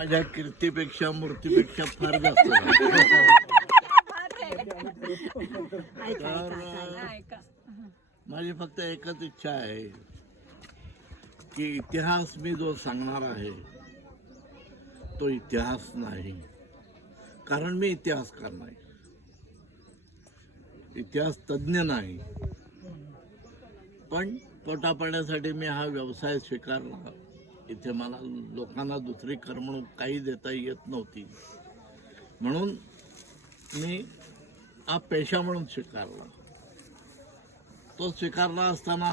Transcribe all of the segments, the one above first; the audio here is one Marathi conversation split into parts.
माझ्या कीर्तीपेक्षा मूर्तीपेक्षा फार जास्त झालं. तर माझी फक्त एकच इच्छा आहे की इतिहास मी जो सांगणार आहे तो इतिहास नाही, कारण मी इतिहासकार नाही, इतिहास तज्ञ नाही. पण पोटापाण्यासाठी मी हा व्यवसाय स्वीकारला. इथे मला लोकांना दुसरी करमणूक काही देता येत नव्हती, म्हणून मी हा पेशा म्हणून स्वीकारला. तो स्वीकारला असताना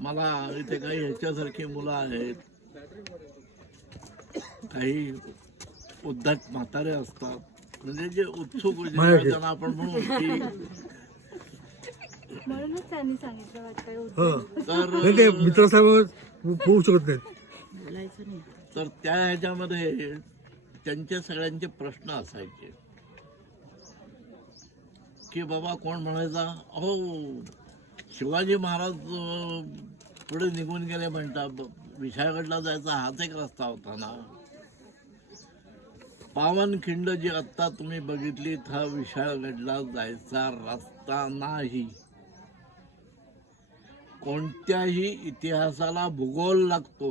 मला इथे काही ह्याच्यासारखी मुलं आहेत, काही उद्धट म्हातारे असतात, म्हणजे जे उत्सुक त्यांना आपण म्हणू की म्हणूनच त्यांनी सांगितलं वाटतं. तर मित्रासाहेब होऊ शकत नाही. तर त्या ह्याच्यामध्ये त्यांचे सगळ्यांचे प्रश्न असायचे की बाबा कोण म्हणायचा, अहो शिवाजी महाराज पुढे निघून गेले म्हणतात, विशाळगडला जायचा हाच एक रस्ता होता ना. पावनखिंड जी आत्ता तुम्ही बघितली हा विशाळगडला जायचा रस्ता नाही. कोणत्याही इतिहासाला भूगोल लागतो.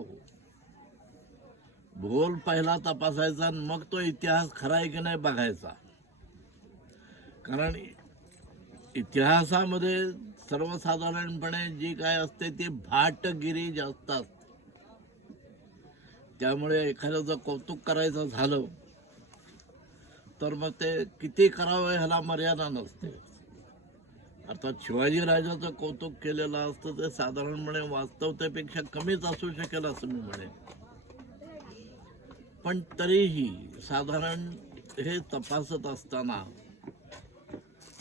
भूगोल पहिला तपासायचा, मग तो इतिहास खरा आहे की नाही बघायचा. कारण इतिहासामध्ये सर्वसाधारणपणे जी काय असते ती भाटगिरी जास्त असते. त्यामुळे एखाद्याचं कौतुक करायचं झालं तर मग ते किती करावं ह्याला मर्यादा नसते. अर्थात शिवाजीराजाचं कौतुक केलेलं असतं ते साधारणपणे वास्तवतेपेक्षा कमीच असू शकेल असं मी म्हणेन. पण तरीही साधारण हे तपासत असताना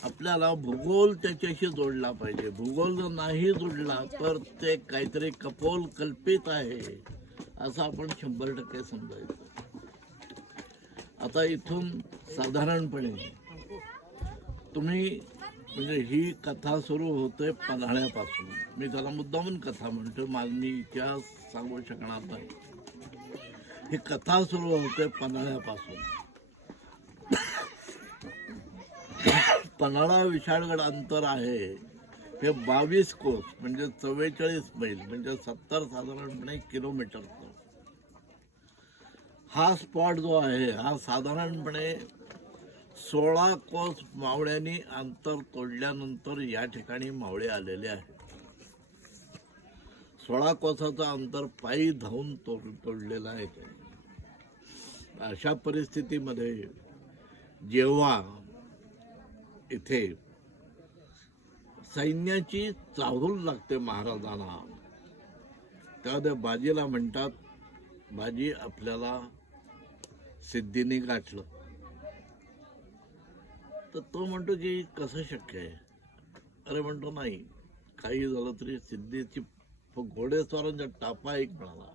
आपल्याला भूगोल त्याच्याशी जोडला पाहिजे. भूगोल जर नाही जोडला तर ते काहीतरी कपोल कल्पित आहे असं आपण 100% समजायचं. आता इथून साधारणपणे तुम्ही म्हणजे ही कथा सुरू होते पन्हाळ्यापासून. मी त्याला मुद्दामून कथा म्हणतो, मी इतिहास सांगू शकणार नाही. ही कथा सुरू होते पन्हाळ्यापासून. पन्हाळा विशाळगड अंतर आहे हे 22 कोस म्हणजे 44 मैल म्हणजे 70 साधारणपणे किलोमीटरचं. हा स्पॉट जो आहे हा साधारणपणे 16 कोस मावळ्यांनी अंतर तोडल्यानंतर या ठिकाणी मावळे आलेले आहेत. 16 कोसाचं अंतर पायी धावून तोडलेलं आहे. अशा परिस्थितीमध्ये जेव्हा इथे सैन्याची चाहूल लागते महाराजांना, त्यामध्ये बाजीला म्हणतात, बाजी आपल्याला सिद्धीने गाठलं. तर तो म्हणतो की कसं शक्य आहे. अरे म्हणतो नाही, काही झालं तरी सिद्धीची घोडेस्वारांच्या टापा एक मिळाला.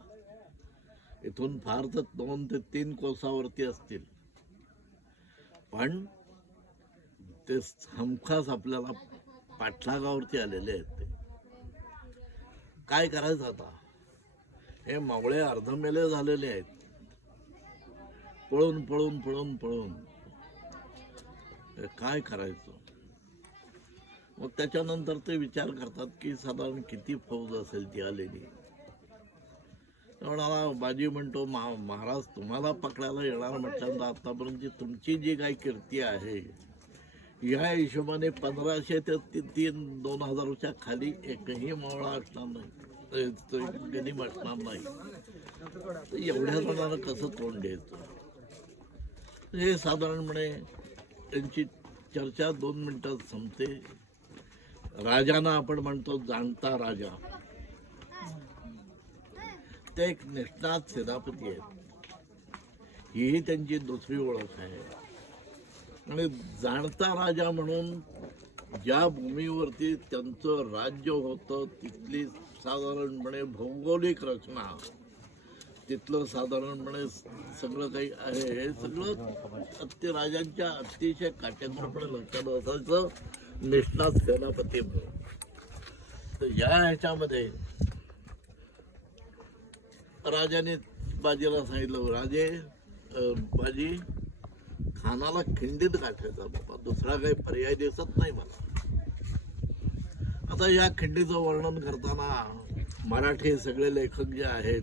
इथून फार तर 2 ते 3 कोसावरती असतील, पण ते हमखास आपल्याला पाठलागावरती आलेले आहेत. ते काय करायचं आता. हे मावळे अर्धमेले झालेले आहेत, पळून पळून पळून पळून काय करायचं. मग त्याच्यानंतर ते विचार करतात की साधारण किती फौज असेल ती आलेली. म्हणाला बाजी म्हणतो, महाराज तुम्हाला पकडायला येणार म्हटल्यानंतर आतापर्यंत तुमची जी काही कीर्ती आहे या हिशोबाने 1500 ते 2000च्या खाली एकही मावळा असणार नाही, गनिम असणार नाही. एवढ्या जणांना कसं तोंड द्यायचं. हे साधारणपणे त्यांची चर्चा 2 मिनिटात संपते. राजांना आपण म्हणतो जाणता राजा, ते एक निष्णात सेनापती आहेत. ही त्यांची दुसरी ओळख आहे. आणि जाणता राजा म्हणून ज्या भूमीवरती त्यांचं राज्य होतं तिथली साधारणपणे भौगोलिक रचना, तिथलं साधारणपणे सगळं काही आहे, हे सगळं राजांच्या अतिशय काटेकोरपणे लक्षात असायचं निष्णात सेनापती म्हणून. तर या ह्याच्यामध्ये राजाने बाजीला सांगितलं, राजे बाजी खानाला खिंडीत गाठायचा बाबा, दुसरा काही पर्याय दिसत नाही मला. आता या खिंडीचं वर्णन करताना मराठी सगळे लेखक जे आहेत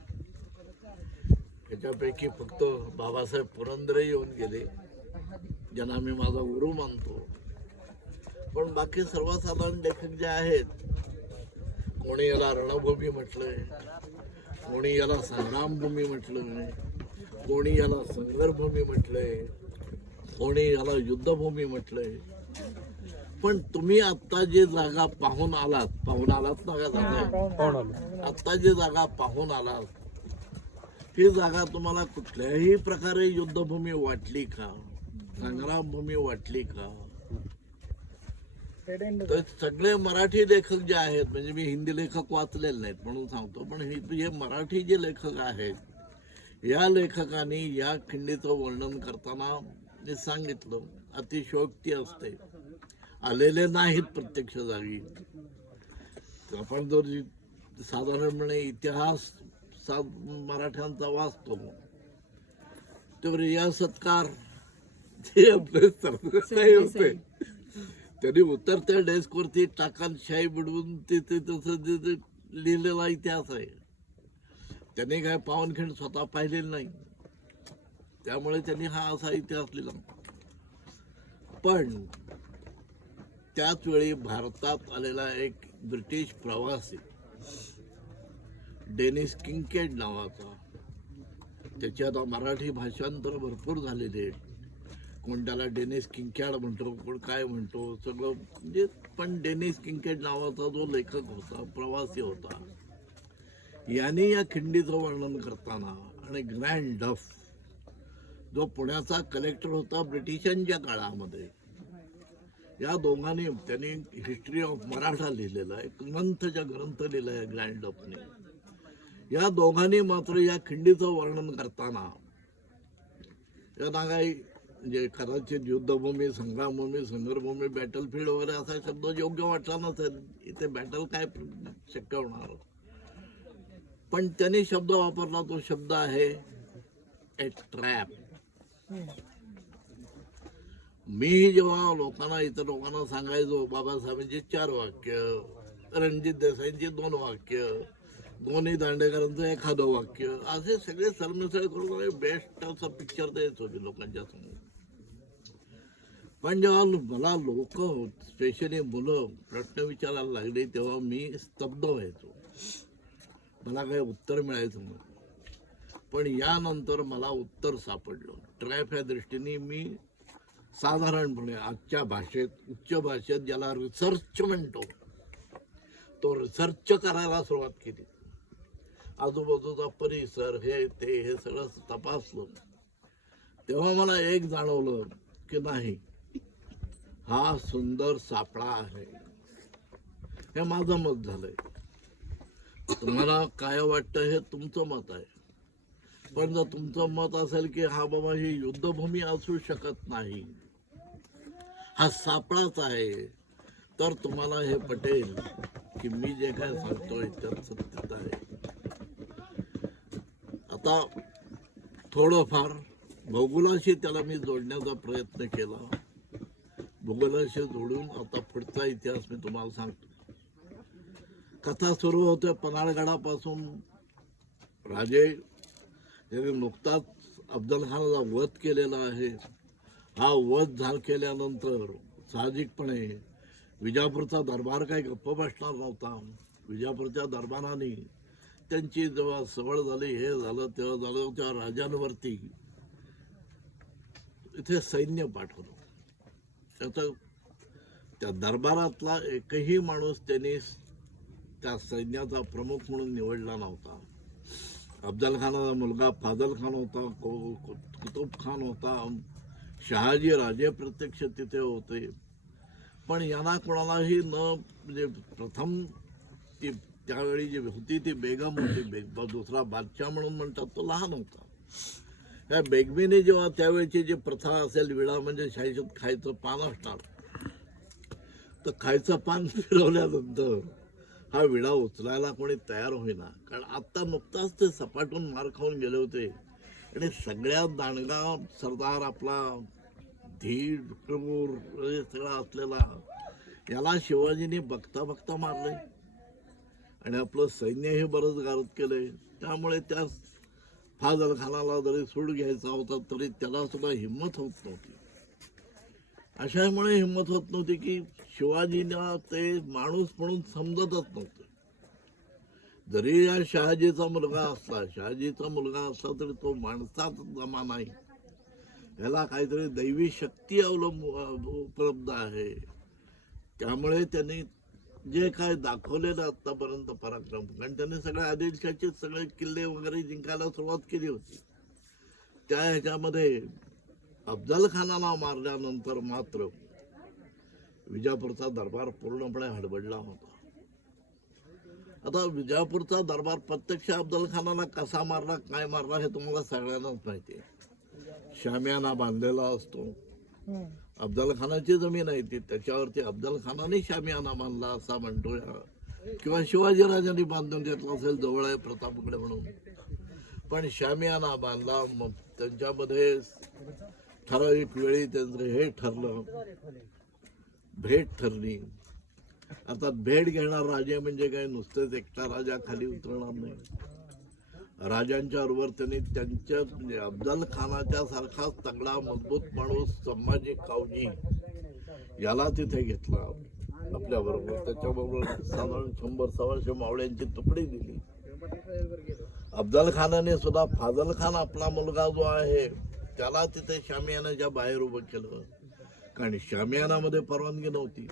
त्याच्यापैकी फक्त बाबासाहेब पुरंदरे येऊन गेले, ज्यांना मी माझा गुरु मानतो. पण बाकी सर्वसाधारण लेखक जे आहेत, कोणी याला रणभूमी म्हटलंय, कोणी याला संग्रामभूमी म्हटलंय, कोणी याला संघर्षभूमी म्हटलंय, कोणी याला युद्धभूमी म्हटलंय. पण तुम्ही आता जे जागा पाहून आलात ना का दादा, आता जे जागा पाहून आलात ती जागा तुम्हाला कुठल्याही प्रकारे युद्धभूमी वाटली का, संग्रामभूमी वाटली का? तर सगळे मराठी लेखक जे आहेत, म्हणजे मी हिंदी लेखक वाचलेले नाहीत म्हणून सांगतो, पण हे मराठी जे लेखक आहेत, या लेखकांनी या खिंडीचं वर्णन करताना मी सांगितलं, अतिशयोक्ती असते, आलेले नाहीत प्रत्यक्ष जागी. आपण जर साधारणपणे इतिहास मराठ्यांचा वाचतो, तर रियासतकार ते आपले सर्वसाई होते, त्यांनी उतरत्या डेस्कवरती टाकान शाई बुडवून ते तसं लिहिलेला इतिहास आहे. त्यांनी काय पावनखिंड स्वतः पाहिलेलं नाही, त्यामुळे त्यांनी हा असा इतिहास लिहिला. पण त्याच वेळी भारतात आलेला एक ब्रिटिश प्रवासी डेनिस किंकेड नावाचा, त्याची आता मराठी भाषांतर भरपूर झालेले आहेत. कोण त्याला डेनिस किंकॅड म्हणतो, कोण काय म्हणतो, सगळं म्हणजे, पण डेनिस किंकेड नावाचा जो लेखक होता, प्रवासी होता, यांनी या खिंडीचं वर्णन करताना, आणि ग्रँड डफ जो पुण्याचा कलेक्टर होता ब्रिटिशांच्या काळामध्ये, या दोघांनी, त्यांनी हिस्ट्री ऑफ मराठा लिहिलेला आहे, ग्रंथच्या ग्रंथ लिहिला आहे ग्रँड डफने. या दोघांनी मात्र या खिंडीचं वर्णन करताना यांना काही म्हणजे कदाचित युद्धभूमी, संग्रामभूमी, संघर्षभूमी, बॅटलफील्ड वगैरे असा शब्द योग्य वाटला नसेल, इथे बॅटल काय शक्य होणार. पण त्यांनी शब्द वापरला, तो शब्द आहे ए ट्रॅप. मी जेव्हा लोकांना, इतर लोकांना सांगायचो बाबासाहेबांची 4 वाक्य, रणजित देसाईंची 2 वाक्य, गोनी दांडेकरांचं एखादं वाक्य, असे सगळे सरमिसळ करून बेस्ट असं पिक्चर द्यायचं होते लोकांच्या समोर. पण जेव्हा मला लोक, स्पेशली मुलं प्रश्न विचारायला लागले, तेव्हा मी स्तब्ध व्हायचो, मला काही उत्तर मिळायचं नाही. पण यानंतर मला उत्तर सापडलं. ट्रॅप या दृष्टीने मी साधारणपणे आजच्या भाषेत, उच्च भाषेत ज्याला रिसर्च म्हणतो, तो रिसर्च करायला सुरुवात केली. आजूबाजूचा परिसर, हे सगळं तपासलं, तेव्हा मला एक जाणवलं की नाही, हा सुंदर सापळा आहे. हे माझं मत झालंय. तुम्हाला काय वाटतं हे तुमचं मत आहे. पण जर तुमचं मत असेल की हा बाबा ही युद्धभूमी असू शकत नाही, हा सापळाच आहे, तर तुम्हाला हे पटेल की मी जे काय सांगतोय त्यात सत्यता आहे. आता थोडंफार भूगोलाशी त्याला मी जोडण्याचा प्रयत्न केला. भूगोलाशी जोडून आता पुढचा इतिहास मी तुम्हाला सांगतो. कथा सुरू होते पन्हाळगडापासून. राजे नुकताच अफजल खानाचा वध केलेला आहे. हा वध केल्यानंतर साहजिकपणे विजापूरचा दरबार काही गप्प बसणार नव्हता. विजापूरच्या दरबाराने त्यांची जेव्हा सवड झाली, हे झालं तेव्हा झालं, त्या राजांवरती इथे सैन्य पाठवलं. त्याचा त्या दरबारातला एकही माणूस त्यांनी त्या सैन्याचा प्रमुख म्हणून निवडला नव्हता. अफजल खानाचा मुलगा फाजल खान होता, कुतुब खान होता, शहाजी राजे प्रत्यक्ष तिथे होते. पण यांना कोणालाही म्हणजे प्रथम ती त्यावेळी जी होती ती बेगम होती, दुसरा बादशाह म्हणून म्हणतात, तो लहान होता. त्या बेगमीने जेव्हा त्यावेळेची जी प्रथा असेल, विडा म्हणजे शाहीशात खायचं पान असणार, तर खायचं पान फिरवल्यानंतर हा विडा उचलायला कोणी तयार होईना. कारण आत्ता नुकताच ते सपाटून मार खाऊन गेले होते आणि सगळ्यात दांडगा सरदार आपला धीर क्रूर हे सगळा असलेला याला शिवाजीने बघता बघता मारले आणि आपलं सैन्यही बरंच गारद केलंय. त्यामुळे त्या फाजल खानाला जरी सूड घ्यायचा होता तरी त्याला सुद्धा हिंमत होत नव्हती. अशामुळे हिंमत होत नव्हती की शिवाजीला ते माणूस म्हणून समजतच नव्हतं. जरी या शहाजीचा मुलगा असला तरी तो माणसात जमा नाही. याला काहीतरी दैवी शक्ती उपलब्ध आहे. त्यामुळे त्यांनी जे काय दाखवलेलं आतापर्यंत पराक्रम, कारण त्यांनी सगळ्या आदिलशाहीचे सगळे किल्ले वगैरे जिंकायला सुरुवात केली होती. त्या ह्याच्यामध्ये अफजल खानाला मारल्यानंतर मात्र विजापूरचा दरबार पूर्णपणे हडबडला होता. आता विजापूरचा दरबार प्रत्यक्ष अफजल खानाला कसा मारला, काय मारला हे तुम्हाला सगळ्यांनाच माहिती आहे. शामियाना बांधलेला असतो. अफजल खानाची जमीन आहे ती, त्याच्यावरती अफजल खानाने शामियाना बांधला असा म्हणतोय, किंवा शिवाजीराजांनी बांधून घेतला असेल, जवळ आहे प्रतापगड म्हणून. पण शामियाना बांधला. मग त्यांच्यामध्ये ठराविक वेळी त्यांचं हे ठरलं, भेट ठरली. आता भेट घेणार राजे म्हणजे काय नुसतेच एकटा राजा खाली उतरणार नाही. राजांच्या बरोबर त्यांनी त्यांच्या म्हणजे अफजल खानाच्या सारखा तगडा मजबूत माणूस संभाजी कावजी याला तिथे घेतला आपल्या बरोबर. त्याच्याबरोबर साधारण 100-125 मावळ्यांची तुकडी दिली. अफजल खानाने सुद्धा फाजल खान आपला मुलगा जो आहे त्याला तिथे शामियानाच्या बाहेर उभं केलं, कारण शामियानामध्ये परवानगी नव्हती.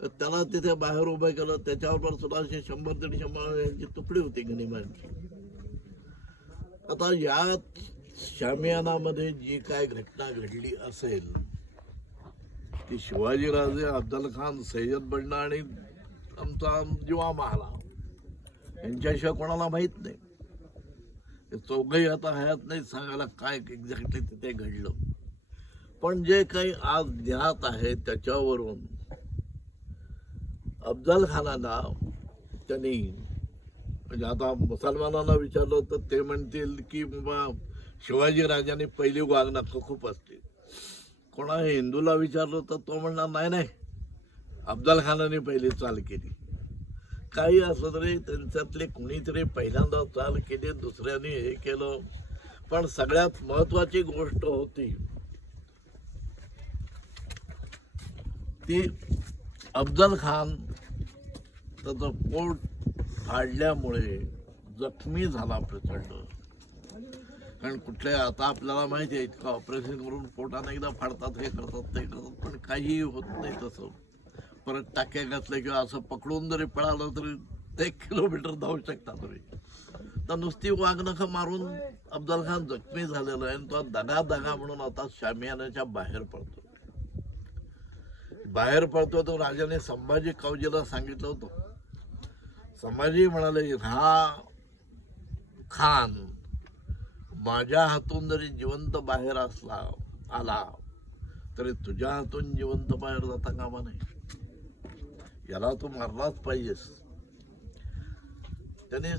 त्याला तिथे बाहेर उभं केलं. त्याच्याबरोबर सुद्धा 100-150 मावळ्यांची तुकडी होती गनिमांची. आता या शामियानामध्ये जी काय घटना घडली असेल ती शिवाजीराजे, अफजल खान, सय्यद बंडा आणि आमचा जीवा महाला यांच्याशिवाय कोणाला माहीत नाही. ते चौघही आता हयात नाही सांगायला काय एक्झॅक्टली तिथे घडलं. पण जे काही आज ज्ञात आहे त्याच्यावरून अफजल खानाला त्यांनी, म्हणजे आता मुसलमानांना विचारलं तर ते म्हणतील की बाबा शिवाजी राजाने पहिली वागणं खूप असते. कोणा हिंदूला विचारलं तर तो म्हणणार नाही अफजल खानाने पहिली चाल केली. काही असलं तरी त्यांच्यातले कुणीतरी पहिल्यांदा चाल केली, दुसऱ्याने हे केलं. पण सगळ्यात महत्वाची गोष्ट होती ती अफजल खान त्याचं पोट फाडल्यामुळे जखमी झाला प्रचंड. कारण कुठले आता आपल्याला माहिती आहे इतकं ऑपरेशन करून पोटाने एकदा फाडतात, हे करतात ते करतात, पण काहीही होत नाही तसं. परत टाक्या घातले किंवा असं पकडून जरी पळालं तरी 1 किलोमीटर धावू शकता तुम्ही. तर नुसती वाघनखं मारून अफजल खान जखमी झालेला आहे. तो दगा म्हणून आता शामियानाच्या बाहेर पडतो. तो राजाने संभाजी कावजीला सांगितलं होतं. संभाजी म्हणाले, हा खान माझ्या हातून जरी जिवंत बाहेर आला तरी तुझ्या हातून जिवंत बाहेर जाता कामा नाही. याला तू मारलाच पाहिजेस. त्याने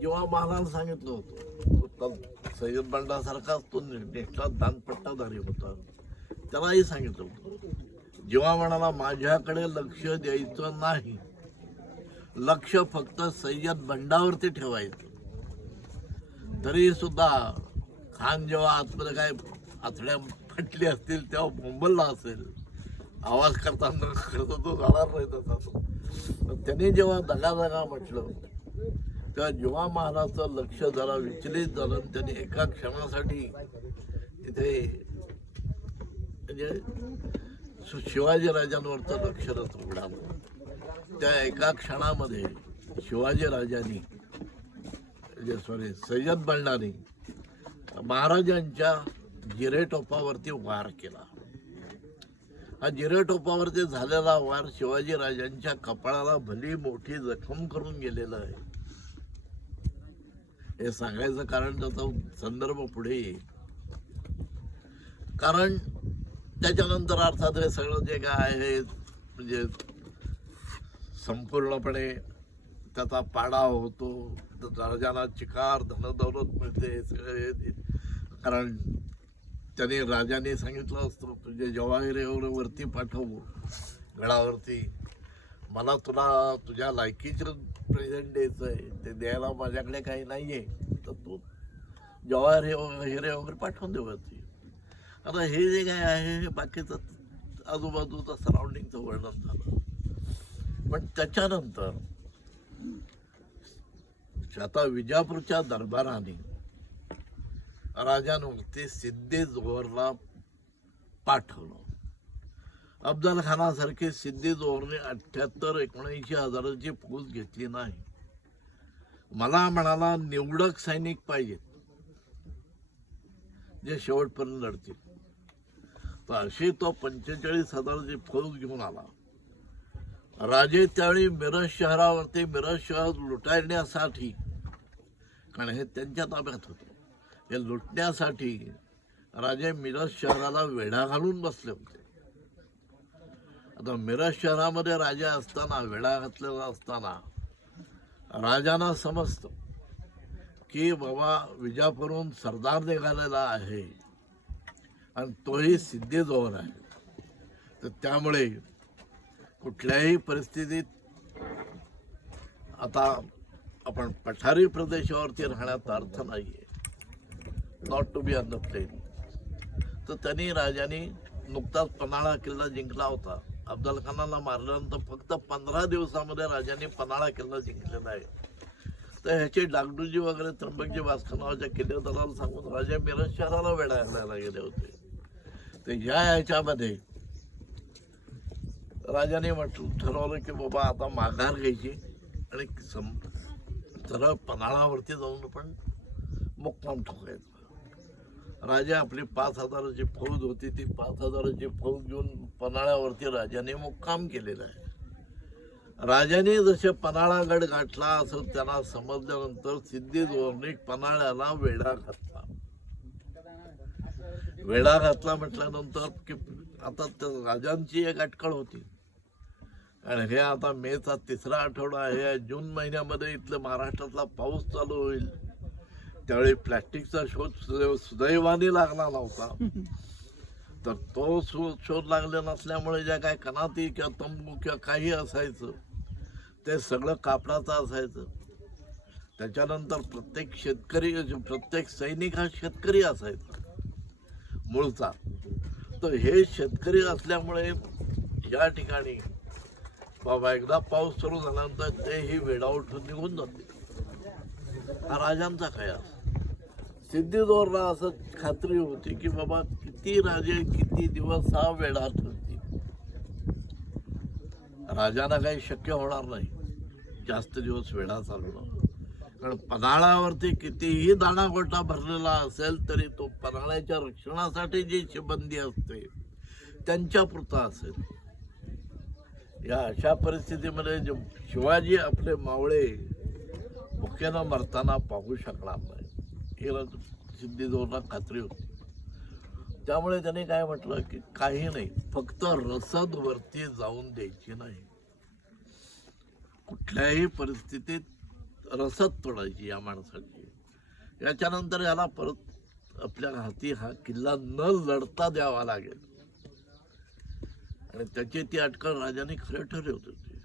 जेव्हा महाराज सांगितलं होतं, सय्यद बंडासारखाच तो निष्ठा दानपट्टाधारी होता, त्यालाही सांगितलं होतं. जेव्हा म्हणाला माझ्याकडे लक्ष द्यायचं नाही, लक्ष फक्त सय्यद बंडावरती ठेवायचं, तरी सुद्धा खान जेव्हा आतमध्ये काय आतड्या फटली असतील तेव्हा बोंबलला असेल, आवाज करताना तो जाणार नाही तसा. त्याने जेव्हा दगा म्हटलं तेव्हा जेव्हा महाराजचं लक्ष जरा विचलित झालं. त्याने एका क्षणासाठी तिथे म्हणजे शिवाजीराजांवरचं लक्ष उघडालं. त्या एका क्षणामध्ये शिवाजीराजांनी सय्यद बंडाने महाराजांच्या जिरेटोपावरती वार केला. हा जिरेटोपावरती झालेला वार शिवाजीराजांच्या कपाळाला भली मोठी जखम करून गेलेला आहे. हे सांगायचं कारण त्याचा संदर्भ पुढे येईल. कारण त्याच्यानंतर अर्थात हे सगळं जे काय आहे म्हणजे संपूर्णपणे त्याचा पाडा होतो, राजाला चिकार धनदौलत मिळते. हे सगळे कारण त्याने राजाने सांगितलं असतं तुझे जवाहिर वरती पाठव गडावरती, मला तुला तुझ्या लायकीचं प्रेझेंट द्यायचं आहे, ते द्यायला माझ्याकडे काही नाही आहे, तर तू जवाहर हिरे वगैरे पाठवून दे वरती. आता हे जे काय आहे हे बाकीचं आजूबाजूचं सराउंडिंगचं वर्णन झालं. पण त्याच्यानंतर आता विजापूरच्या दरबाराने राजांवरती सिद्दी जोहरला पाठवलं. अफजल खानासारखी सिद्दी जोहरने 78-79 हजाराची फौज घेतली नाही. मला म्हणाला निवडक सैनिक पाहिजेत जे शेवटपर्यंत लढतील. तर अशी तो 45 हजाराची फौज घेऊन आला. राजे त्यावेळी मिरज शहरावरती मिरज शहर लुटाळण्यासाठी, कारण हे त्यांच्या ताब्यात होते, हे लुटण्यासाठी राजे मिरज शहराला वेढा घालून बसले होते. आता मिरज शहरामध्ये राजा असताना, वेढा घातलेला असताना राजांना समजतं की बाबा विजापूरहून सरदार निघालेला आहे आणि तोही सिद्दी जोहर आहे. तर त्यामुळे कुठल्याही परिस्थितीत आता आपण पठारी प्रदेशावरती राहण्याचा अर्थ नाहीये, not to be on the plane. तर त्यांनी राजाने नुकताच पन्हाळा किल्ला जिंकला होता. अफजल खानाला मारल्यानंतर फक्त 15 दिवसामध्ये राजाने पन्हाळा किल्ला जिंकलेला आहे. तर ह्याची डागडुजी वगैरे त्र्यंबकजी भास्कर नावाच्या किल्लेदाराला सांगून राजा मिरज शहराला वेढा घालायला गेले होते. तर ह्याच्यामध्ये राजाने ठरवलं की बाबा आता माघार घ्यायची आणि सरळ पन्हाळावरती जाऊन पण मुक्काम ठोकायचा. राजा आपली 5 हजाराची फौज होती, ती 5 हजाराची फौज घेऊन पन्हाळ्यावरती राजाने मुक्काम केलेला आहे. राजाने जसे पन्हाळागड गाठला असं त्यांना समजल्यानंतर सिद्दी जोहरने पन्हाळ्याला वेढा घातला. वेढा घातला म्हटल्यानंतर की आता त्या राजांची एक अटकळ होती, आणि हे आता मेचा 3रा आठवडा आहे, जून महिन्यामध्ये इथलं महाराष्ट्रातला पाऊस चालू होईल. त्यावेळी प्लॅस्टिकचा शोध सुदैवाने लागला नव्हता. तर तो शोध लागले नसल्यामुळे ज्या काय कनाती किंवा तंबू किंवा काही असायचं ते सगळं कापडाचं असायचं. त्याच्यानंतर प्रत्येक शेतकरी, प्रत्येक सैनिक हा शेतकरी असायचा मूळचा. तर हे शेतकरी असल्यामुळे या ठिकाणी बाबा एकदा पाऊस सुरू झाल्यानंतर ते ही वेढा उठून निघून जाते. हा राजांचा खयाल. सिद्दी जोहरला असं खात्री होती की बाबा किती राजे किती दिवस हा वेढा ठेवतील. राजांना काही शक्य होणार नाही जास्त दिवस वेढा चालवणं, कारण पन्हाळ्यावरती कितीही दाणागोटा भरलेला असेल तरी तो पन्हाळ्याच्या रक्षणासाठी जी शिबंदी असते त्यांच्यापुरता असेल. या अशा परिस्थितीमध्ये शिवाजी आपले मावळे भुकेनं मरताना पाहू शकणार नाही याला सिद्दी जोहरला खात्री होती. त्यामुळे त्याने काय म्हटलं की काही नाही, फक्त रसद वरती जाऊन द्यायची नाही, कुठल्याही परिस्थितीत रसद तोडायची या माणसाची. याच्यानंतर याला परत आपल्या हाती हा किल्ला न लढता द्यावा लागेल. आणि त्याची ती अटकळ राजाने खरं ठरवत होती.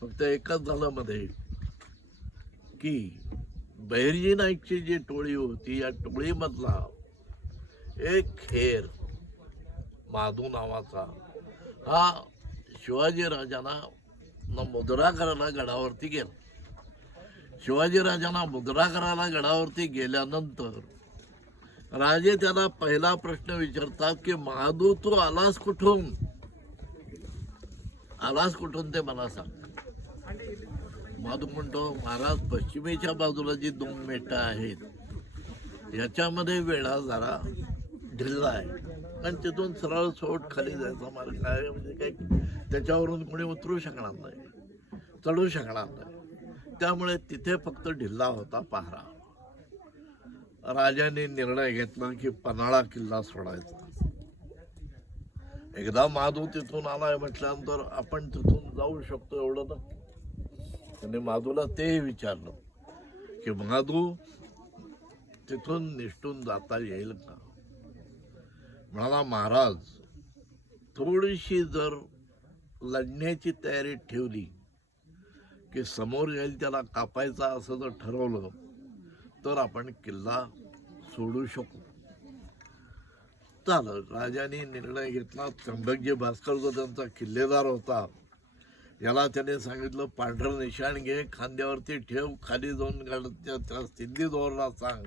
फक्त एकच झालं मध्ये की बहिर्जी नाईकची जी टोळी होती या टोळीमधला एक खेर माधू नावाचा हा शिवाजी राजांना मुजरा करायला गडावरती गेला. शिवाजी राजांना मुजरा करायला गडावरती गेल्यानंतर राजे त्याला पहिला प्रश्न विचारतात की महादू तू आलास कुठून, आलास कुठून ते मला सांग. महादू म्हणतो महाराज पश्चिमेच्या बाजूला जी 2 मेटा आहेत याच्यामध्ये वेढा जरा ढिल्ला आहे आणि तिथून सरळ सोट खाली जायचा मार्ग आहे, म्हणजे काही त्याच्यावरून कोणी उतरू शकणार नाही, चढू शकणार नाही. त्यामुळे तिथे फक्त ढिल्ला होता पहारा. राजाने निर्णय घेतला की पन्हाळा किल्ला सोडायचा. एकदा माधव तिथून आलाय म्हटल्यानंतर आपण तिथून जाऊ शकतो एवढं ना. त्याने माधवला तेही विचारलं की माधव तिथून निष्ठून जाता येईल का. म्हणाला महाराज थोडीशी जर लढण्याची तयारी ठेवली की समोर येईल त्याला कापायचा असं जर ठरवलं तर आपण किल्ला सोडू शकू. झालं. राजाने निर्णय घेतला. त्र्यंबकजी भास्कर जो त्यांचा किल्लेदार होता याला त्याने सांगितलं पांढरं निशाण घे, खांद्यावरती ठेव, खाली जाऊन त्या सिंधी जोरला सांग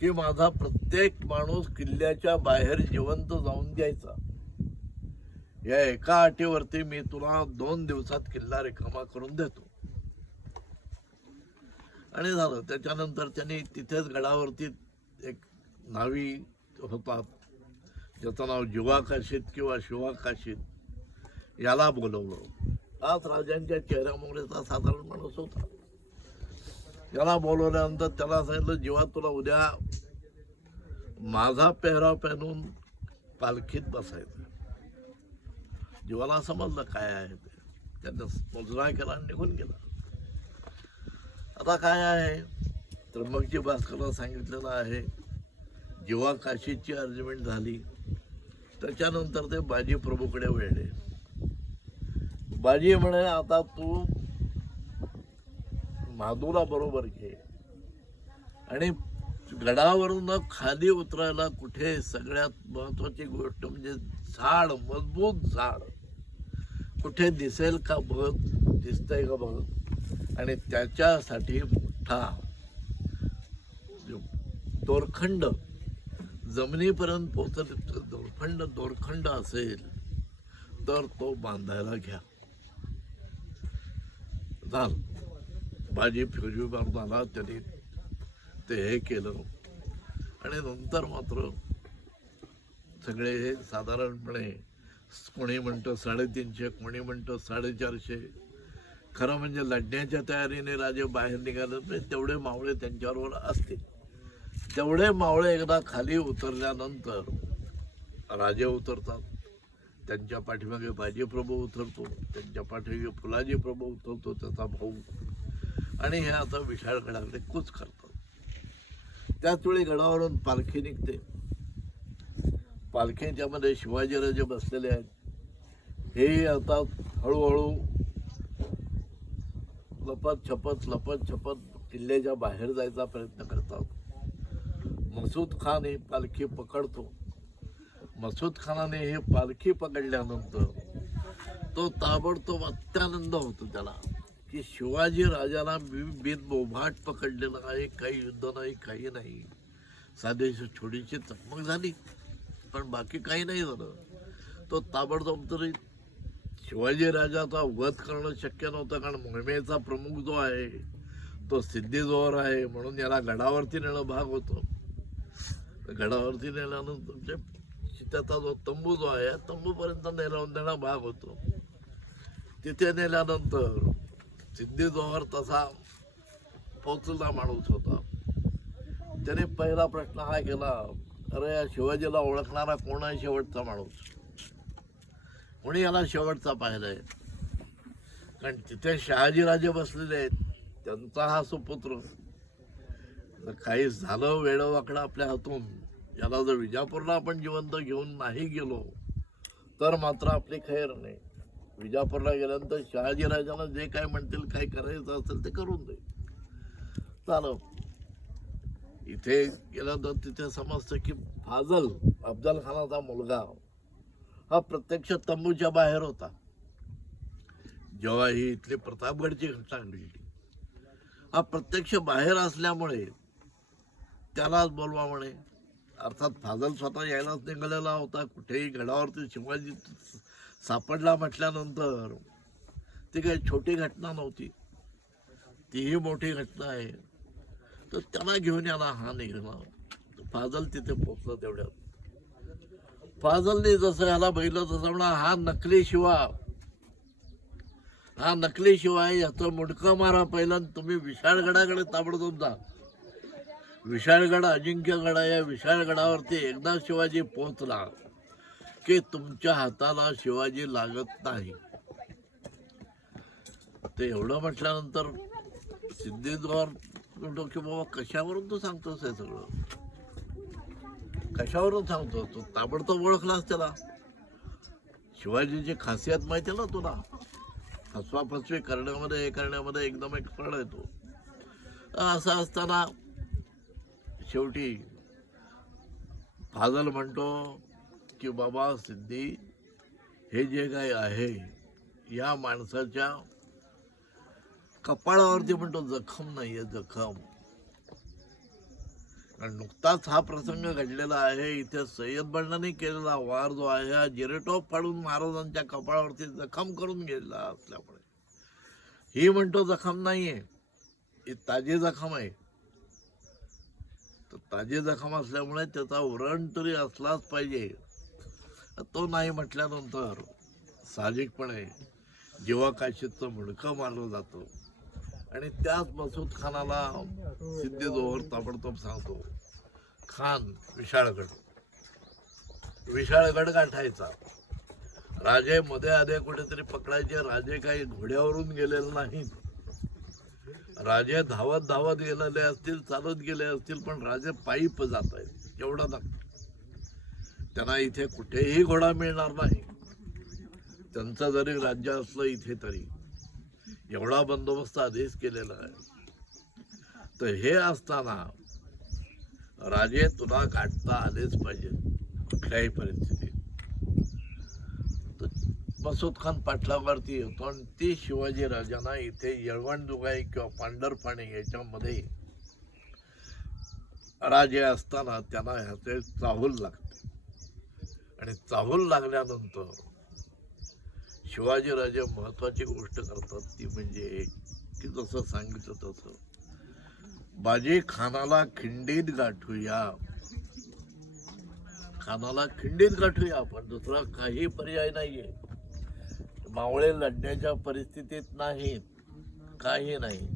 की माझा प्रत्येक माणूस किल्ल्याच्या बाहेर जिवंत जाऊन द्यायचा. या एका अटीवरती मी तुला 2 दिवसात किल्ला रिकामा करून देतो. आणि झालं. त्याच्यानंतर त्यांनी तिथेच गडावरती एक नावी होता ज्याचं नाव जीवाकाशीत किंवा शिवाकाशीत याला बोलवलं. हाच राजांच्या चेहऱ्यामुळेचा साधारण माणूस होता. याला बोलवल्यानंतर त्याला सांगितलं जीवा तुला उद्या माझा पेहराव पेहून पालखीत बसायचं. जीवाला समजलं काय आहे ते. त्यानं मुजरा केला आणि निघून गेला. आता काय आहे त्र्यंबकजी भास्करला सांगितलेलं आहे. जेव्हा काशीची अर्जमेंट झाली त्याच्यानंतर ते बाजी प्रभूकडे वळले. बाजी म्हणे आता तू माधवला बरोबर घे आणि गडावरून खाली उतरायला कुठे सगळ्यात महत्वाची गोष्ट म्हणजे झाड, मजबूत झाड कुठे दिसेल का बघ, दिसतंय का बघ. आणि त्याच्यासाठी मोठा दोरखंड जमिनीपर्यंत पोहोचत दोरखंड असेल तर तो बांधायला घ्या. झालं. बाजी फिरवी मारून आला. त्यांनी ते हे केलं आणि नंतर मात्र सगळे हे साधारणपणे कोणी म्हणतं 350, कोणी म्हणतं 450. खरं म्हणजे लढण्याच्या तयारीने राजे बाहेर निघाले. तेवढे मावळे त्यांच्याबरोबर असतील. तेवढे मावळे एकदा खाली उतरल्यानंतर राजे उतरतात. त्यांच्या पाठीमागे बाजी प्रभू उतरतो. त्यांच्या पाठीमागे फुलाजी प्रभू उतरतो त्याचा भाऊ. आणि हे आता विशाळगडाकडे कूच करतात. त्याच वेळी गडावरून पालखी निघते. पालखीच्यामध्ये शिवाजीराजे बसलेले आहेत. हे आता हळूहळू लपत छपत किल्ल्याच्या बाहेर जायचा प्रयत्न करतात. मसूद खान ही पालखी पकडतो. मसूद खानाने हे पालखी पकडल्यानंतर तो ताबडतोब अत्यानंद होतो त्याला की शिवाजी राजाला बिनबोभाट पकडलेला आहे. काही युद्ध नाही, काही नाही. साधीशी छोटीशी चकमक झाली पण बाकी काही नाही झालं. तो ताबडतोब तरी शिवाजी राजाचा वध करणं शक्य नव्हतं कारण मोहिमेचा प्रमुख जो आहे तो सिद्धी जोहर आहे म्हणून याला गडावरती नेणं भाग होतं. गडावरती नेल्यानंतर त्याचा जो तंबू जो आहे तंबूपर्यंत नेणं भाग होतो. तिथे नेल्यानंतर सिद्धी जोहर तसा पोचलेला माणूस होता. त्याने पहिला प्रश्न हा केला, अरे या शिवाजीला ओळखणारा कोण आहे शेवटचा माणूस. कोणी याला शेवटचा पाहिलाय. कारण तिथे शहाजीराजे बसलेले आहेत. त्यांचा हा सुपुत्र. काही झालं वेडवाकडं आपल्या हातून याला जर विजापूरला आपण जिवंत घेऊन नाही गेलो तर मात्र आपली खैर नाही. विजापूरला गेल्यानंतर शहाजीराजांना जे काय म्हणतील काय करायचं असेल ते करून दे. चालव. इथे गेलं तर तिथे समजतं की फाजल अफजल खानाचा मुलगा हा प्रत्यक्ष तंबूच्या बाहेर होता. जेव्हा ही इथली प्रतापगडची घटना घडली हा प्रत्यक्ष बाहेर असल्यामुळे त्यालाच बोलवा म्हणे. अर्थात फाजल स्वतः यायलाच निघालेला होता. कुठेही गडावरती शिवाजी सापडला म्हटल्यानंतर ती काही छोटी घटना नव्हती. तीही मोठी घटना आहे. तर त्याला घेऊन याला हा निघाला. फाजल तिथे पोचला. तेवढ्यात फाजलने जसं याला बघितलं तसं म्हणा हा नकली शिवाय याचं मुडकं मारा पहिला. तुम्ही विशाळगडाकडे ताबडतोब जा. विशाळगड अजिंक्यगड या विशाळगडावरती एकदा शिवाजी पोहोचला की तुमच्या हाताला शिवाजी लागत नाही. ते एवढं म्हटल्यानंतर सिद्धेश्वर म्हणतो की बाबा कशावरून तू सांगतोस हे सगळं, कशावरून सांगतो तू? ताबडतोब ओळखलास त्याला. शिवाजीची खासियत माहिती आहे ना तुला, फसवाफसवी करण्यामध्ये हे करण्यामध्ये एकदम एक्सपर्ट आहे तो. असं असताना शेवटी फाजल म्हणतो की बाबा सिद्धी, हे जे काही आहे या माणसाच्या कपाळावरती म्हणतो जखम नाहीये, जखम. आणि नुकताच हा प्रसंग घडलेला आहे. इथे सय्यद बंडाने केलेला वार जो आहे हा जिरेटॉप फाडून महाराजांच्या कपाळावरती जखम करून गेलेला असल्यामुळे ही म्हणतो जखम नाहीये, ही ताजी जखम आहे. तर ताजी जखम असल्यामुळे त्याचा व्रण तरी असलाच पाहिजे. तो नाही म्हटल्यानंतर साहजिकपणे जीवाकाशीचं मुडकं मारलं जातं. आणि त्याच मसूद खानाला सिद्धी जोहर ताबडतोब सांगतो, खान विशाळगड गाठायचा. राजे मध्ये आधे कुठेतरी पकडायचे. राजे काही घोड्यावरून गेलेले नाहीत, राजे धावत धावत गेलेले असतील, चालत गेले असतील, पण राजे पायी जात आहेत एवढा नक्की. त्यांना इथे कुठेही घोडा मिळणार नाही. त्यांचं जरी राज्य असलं इथे तरी एवढा बंदोबस्त आधीच केलेला आहे. तर हे असताना राजे तुला गाठता आलेच पाहिजे कुठल्याही परिस्थितीत. तर मसूद खान पाटलावरती येतो आणि ती शिवाजी राजांना इथे येळवणजुगाई किंवा पांढरपाणी याच्यामध्ये राजे असताना त्यांना ह्याचे चाहूल लागते. आणि चाहूल लागल्यानंतर शिवाजीराजे महत्वाची गोष्ट करतात ती म्हणजे की जसं सांगितलं तसं बाजी खानाला खिंडीत गाठूया, खानाला खिंडीत गाठूया. पण दुसरा काही पर्याय नाहीये. मावळे लढण्याच्या परिस्थितीत नाहीत, काही नाही.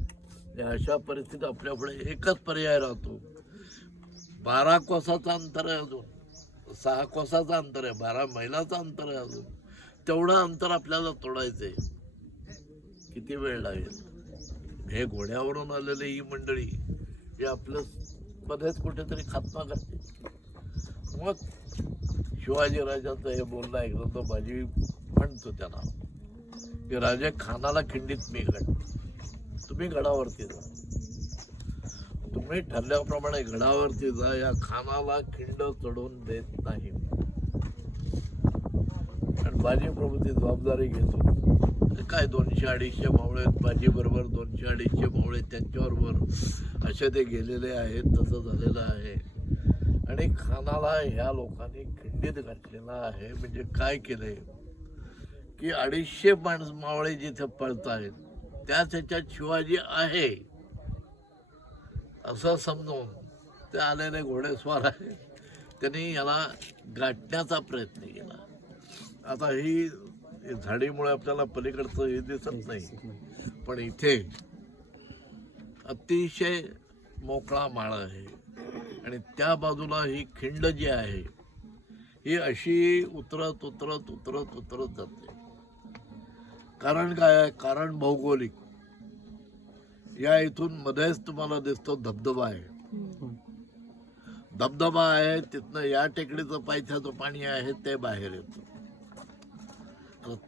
अशा परिस्थितीत आपल्यापुढे एकच पर्याय राहतो. 12 कोसाचं अंतर आहे, अजून 6 कोसाचं अंतर आहे, 12 मैलाचं अंतर आहे अजून. तेवढं अंतर आपल्याला तोडायचंय. किती वेळ लागेल? हे घोड्यावरून आलेले ही मंडळी हे आपलं मध्येच कुठेतरी खात्मा करते. मग शिवाजी राजाचं हे बोलणं ऐकलं तर बाजी म्हणतो त्यांना की राजे खानाला खिंडीत मी गड, तुम्ही गडावरती जा, तुम्ही ठरल्याप्रमाणे गडावरती जा, या खानाला खिंड चढवून देत नाही. बाजी प्रभू ती जबाबदारी घेतो. काय 200-250 मावळे बाजी बरोबर, 200-250 मावळे त्यांच्याबरोबर असे ते गेलेले आहेत. तसं झालेलं आहे. आणि खानाला ह्या लोकांनी खिंडीत घातलेला आहे. म्हणजे काय केलंय की 250 मावळे जिथे पळत आहेत त्याच ह्याच्यात शिवाजी आहे असं समजून ते आलेले घोडेस्वार आहेत. त्यांनी याला गाठण्याचा प्रयत्न केला. आता ही झाडीमुळे आपल्याला पलीकडचं हे दिसत नाही, पण इथे अतिशय मोकळा माळ आहे आणि त्या बाजूला ही खिंड जी आहे ही अशी उतरत उतरत उतरत उतरत जाते. कारण काय आहे? कारण भौगोलिक. या इथून मध्येच तुम्हाला दिसतो धबधबा आहे. धबधबा आहे तिथनं या टेकडीचं पायथ्याचं पाणी आहे ते बाहेर येतं.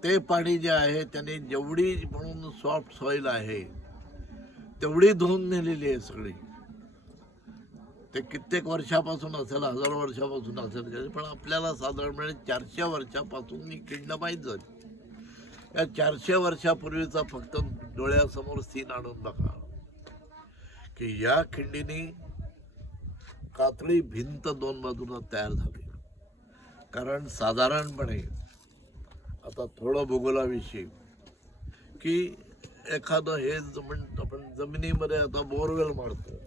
ते पाणी जे आहे त्याने जेवढी म्हणून सॉफ्ट सॉइल आहे तेवढी धुवून नेलेली आहे सगळी. ते कित्येक वर्षापासून असेल, 1000 वर्षापासून असेल, पण आपल्याला साधारणपणे 400 वर्षापासून ही खिंड माहीत झाली. या 400 वर्षापूर्वीचा फक्त डोळ्यासमोर सीन आणून बघा की या खिंडीने कातळी भिंत 2 बाजूला तयार झाली. कारण साधारणपणे आता थोडं भूगोलाविषयी की एखादं हे आपण जमिनीमध्ये आता बोरवेल मारतो,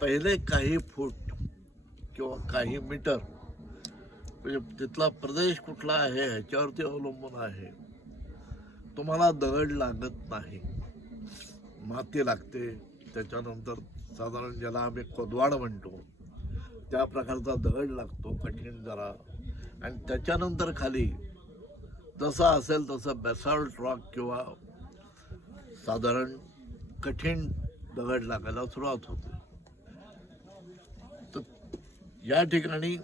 पहिले काही फूट किंवा काही मीटर म्हणजे तिथला प्रदेश कुठला आहे ह्याच्यावरती अवलंबून आहे. तुम्हाला दगड लागत नाही, माती लागते. त्याच्यानंतर साधारण ज्याला आम्ही कोदवाड म्हणतो त्या प्रकारचा दगड लागतो, कठीण जरा. आणि त्याच्यानंतर खाली जसं असेल तसं बेसॉल्ट रॉक किंवा साधारण कठीण दगड लागायला सुरुवात होते. तर या ठिकाणी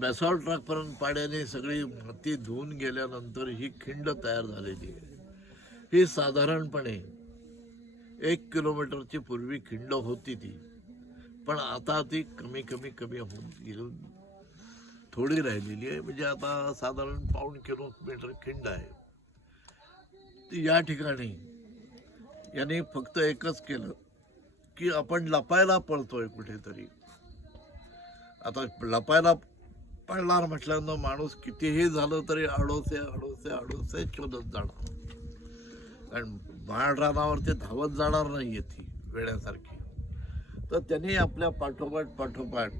बेसॉल्ट रॉकपर्यंत पाण्याने सगळी माती धुवून गेल्यानंतर ही खिंड तयार झालेली आहे. ही साधारणपणे 1 किलोमीटरची पूर्वी खिंड होती ती, पण आता ती कमी कमी कमी होऊन गेली, थोडी राहिलेली आहे. म्हणजे आता साधारण 1.5 किलोमीटर खिंड आहे. ती या ठिकाणी याने फक्त एकच केलं की आपण लपायला पळतोय कुठेतरी. आता लपायला पळणार म्हटल्यानंतर माणूस कितीही झालं तरी आडोसे आडोसे आडोसे शोधत जाणार, कारण बाळ रानावरती धावत जाणार नाही ती वेड्यासारखी. तर त्यांनी आपल्या पाठोपाठ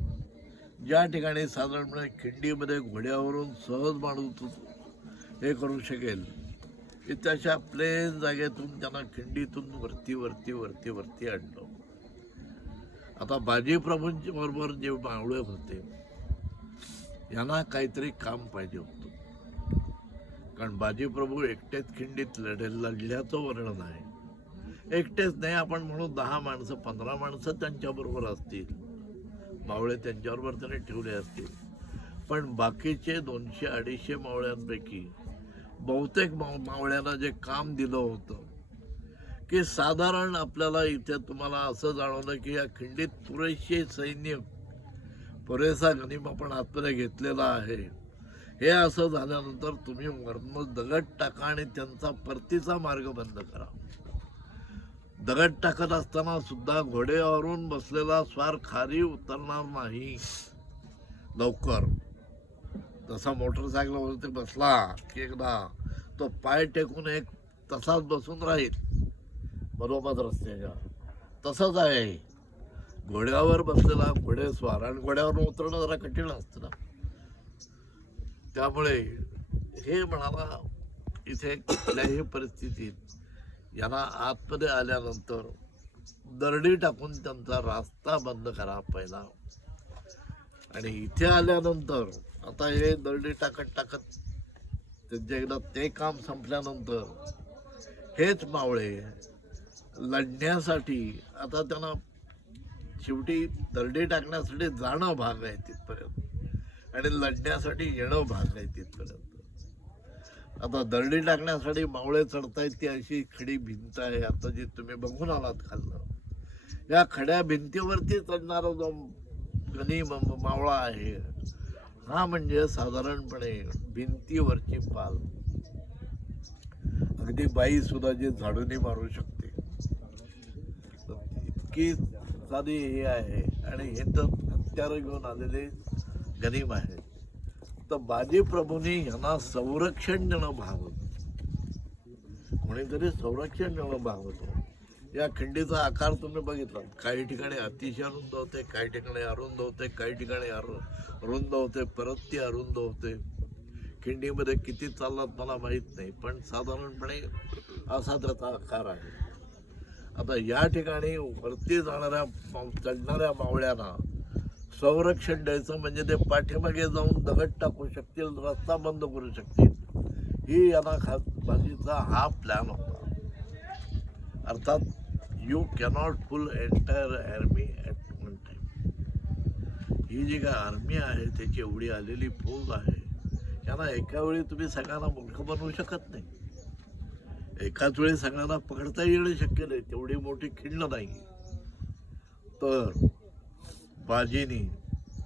ज्या ठिकाणी साधारणपणे खिंडीमध्ये घोड्यावरून सहज माणूस हे करू शकेल की त्याच्या प्लेन जागेतून त्यांना खिंडीतून वरती वरती वरती वरती आणलं. आता बाजी प्रभूंच्या बरोबर जे मावळे होते यांना काहीतरी काम पाहिजे होतं, कारण बाजी प्रभू एकटेच खिंडीत लढल्याचं वर्णन आहे. एकटेच नाही, आपण म्हणू 10 माणसं 15 माणसं त्यांच्याबरोबर असतील, मावळे त्यांच्याबरोबर त्याने ठेवले असतील. पण बाकीचे 200-250 मावळ्यांपैकी बहुतेक मावळ्यांना जे काम दिलं होतं की साधारण आपल्याला इथे तुम्हाला असं जाणवलं की या खिंडीत पुरेसे सैन्य, पुरेसा गनिम आपण आतमध्ये घेतलेला आहे. हे असं झाल्यानंतर तुम्ही वरून दगड टाका आणि त्यांचा परतीचा मार्ग बंद करा. दगड टाकत असताना सुद्धा घोड्यावरून बसलेला स्वार खाली उतरणार नाही लवकर. तसा मोटरसायकलवरती बसला की एकदा तो पाय टेकून एक तसाच बसून राहील बरोबर रस्त्याच्या. तसंच आहे घोड्यावर बसलेला घोडेस्वार, आणि घोड्यावरून उतरणं जरा कठीण असतं ना. त्यामुळे हे म्हणाला इथे कुठल्याही परिस्थितीत यांना आतमध्ये आल्यानंतर दरडी टाकून त्यांचा रास्ता बंद करा पहिला. आणि इथे आल्यानंतर आता हे दरडी टाकत त्यांच्या एकदा ते काम संपल्यानंतर हेच मावळे लढण्यासाठी आता त्यांना शेवटी दरडी टाकण्यासाठी जाणं भाग आहे तिथपर्यंत आणि लढण्यासाठी येणं भाग आहे तिथपर्यंत. आता दरडी टाकण्यासाठी मावळे चढतायत ती अशी खडी भिंत आहे आता जी तुम्ही बघून आलात खाल्लं. या खड्या भिंतीवरती चढणारा जो गनिम मावळा आहे हा म्हणजे साधारणपणे भिंतीवरची पाल. अगदी बाई सुद्धा जे झाडूने मारू शकते इतकी साधी हे आहे. आणि हे तर हत्यार घेऊन आलेले गनिम आहे. तर बाजी प्रभूंनी यांना संरक्षण देणं भाग होतं, कोणीतरी संरक्षण देणं भाग होतं. या खिंडीचा आकार तुम्ही बघितला, काही ठिकाणी अतिशय अरुंद होते, काही ठिकाणी अरुंद होते, काही ठिकाणी रुंद होते, परत ती अरुंद होते. खिंडीमध्ये किती चाललात मला माहीत नाही, पण साधारणपणे असा त्याचा आकार आहे. आता या ठिकाणी वरती जाणाऱ्या चढणाऱ्या मावळ्यांना संरक्षण द्यायचं म्हणजे ते पाठीमागे जाऊन दगड टाकू शकतील, रस्ता बंद करू शकतील, ही यांना खास बाजीचा हा प्लॅन होता. अर्थात you cannot full entire army at one time. ही जी काय आर्मी आहे त्याची एवढी आलेली फौज आहे, यांना एका वेळी तुम्ही सगळ्यांना मूर्ख बनवू शकत नाही. एकाच वेळी सगळ्यांना पकडता येणं शक्य नाही, तेवढी मोठी खिंड नाही. तर बाजीनी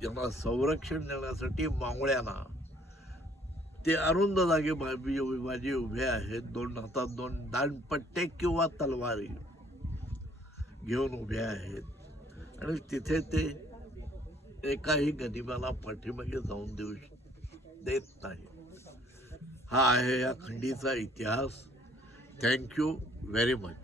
यांना संरक्षण देण्यासाठी मावळ्यांना ते अरुंद जागे बाजी उभे आहेत, 2 हातात 2 दांडपट्टे किंवा तलवारी घेऊन उभे आहेत. आणि तिथे ते एकाही गनिमाला पाठीमागे जाऊन देत नाही. हा आहे या खंडीचा इतिहास. Thank you very much.